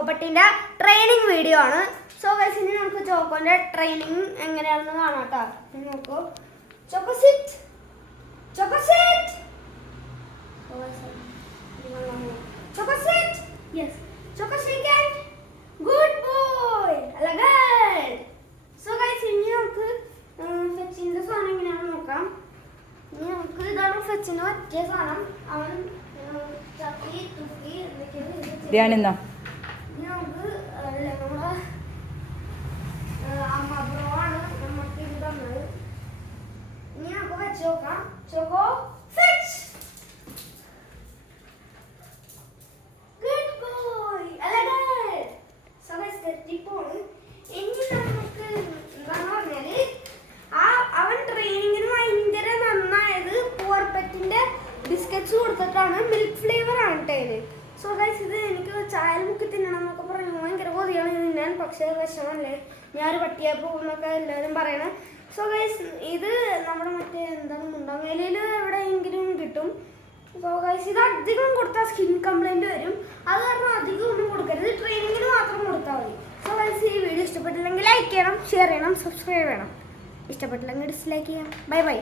ചോക്കോപ്പട്ടിന്റെ training video ആണ്. So guys ഇനി നമുക്ക് ചോക്കോന്റെ ട്രെയിനിങ് എങ്ങനെയാണെന്ന് കാണാം കേട്ടോ. നോക്കൂ, choco sit, choco sit, choco sit, yes, choco shake hand, good boy, അല്ല ഗുഡ്. സോ ഗൈസ് ഇനി നമുക്ക് ഫെച്ചിന്റെ സാധനം എങ്ങനെയാണെന്ന് നോക്കാം. ഇനി നമുക്ക് ഇതാണ് ഫെച്ചിന് പറ്റിയ സാധനം. അവൻ ചക്കി തുക്കി എന്തൊക്കെയാണ് നമുക്ക് നമ്മളെ അമ്മ ബ്രോ ആണ് നമുക്ക് ഇത് തന്നത്. ഇനി നമുക്ക് വെച്ച് നോക്കാം. ചോക്കോ ഫെച്ച്, ഗുഡ് ബോയ്, അല്ല ഗുഡ്. സോ ഗൈസ് തെറ്റിപ്പോണ്. ഇനി നമുക്ക് എന്താന്ന് പറഞ്ഞാല് അവൻ ട്രെയിനിങ്ങിന് ഭയങ്കര നന്നായത് പുവർ പെറ്റിന്റെ ബിസ്ക്കറ്റ്സ് കൊടുത്തിട്ടാണ്. മിൽക്ക് ഫ്ലേവർ ആണ് കേട്ടോ. സോ ഗൈസ് ഇത് എനിക്ക് ചായയിൽ മുക്കി തിന്നണം എന്നൊക്കെ പറയുന്നത് ഭയങ്കര കൊതിയാണ് തിന്നാൻ. പക്ഷേ വിഷമല്ലേ, ഞാൻ പട്ടിയെ പോകുന്നൊക്കെ എല്ലാവരും പറയണം. സോ ഗൈസ് ഇത് നമ്മുടെ മറ്റേ എന്താണ് മുണ്ടമേലയിൽ എവിടെയെങ്കിലും കിട്ടും. സോ ഗൈസ് ഇത് അധികം കൊടുത്താൽ സ്കിൻ കംപ്ലൈൻറ്റ് വരും. അത് കാരണം അധികം ഒന്നും കൊടുക്കരുത്, ട്രെയിനിങ്ങിന് മാത്രം കൊടുത്താൽ മതി. സോ ഗൈസ് ഈ വീഡിയോ ഇഷ്ടപ്പെട്ടില്ലെങ്കിൽ ലൈക്ക് ചെയ്യണം, ഷെയർ ചെയ്യണം, സബ്സ്ക്രൈബ് ചെയ്യണം. ഇഷ്ടപ്പെട്ടില്ലെങ്കിൽ ഡിസ്ലൈക്ക് ചെയ്യാം. Bye bye.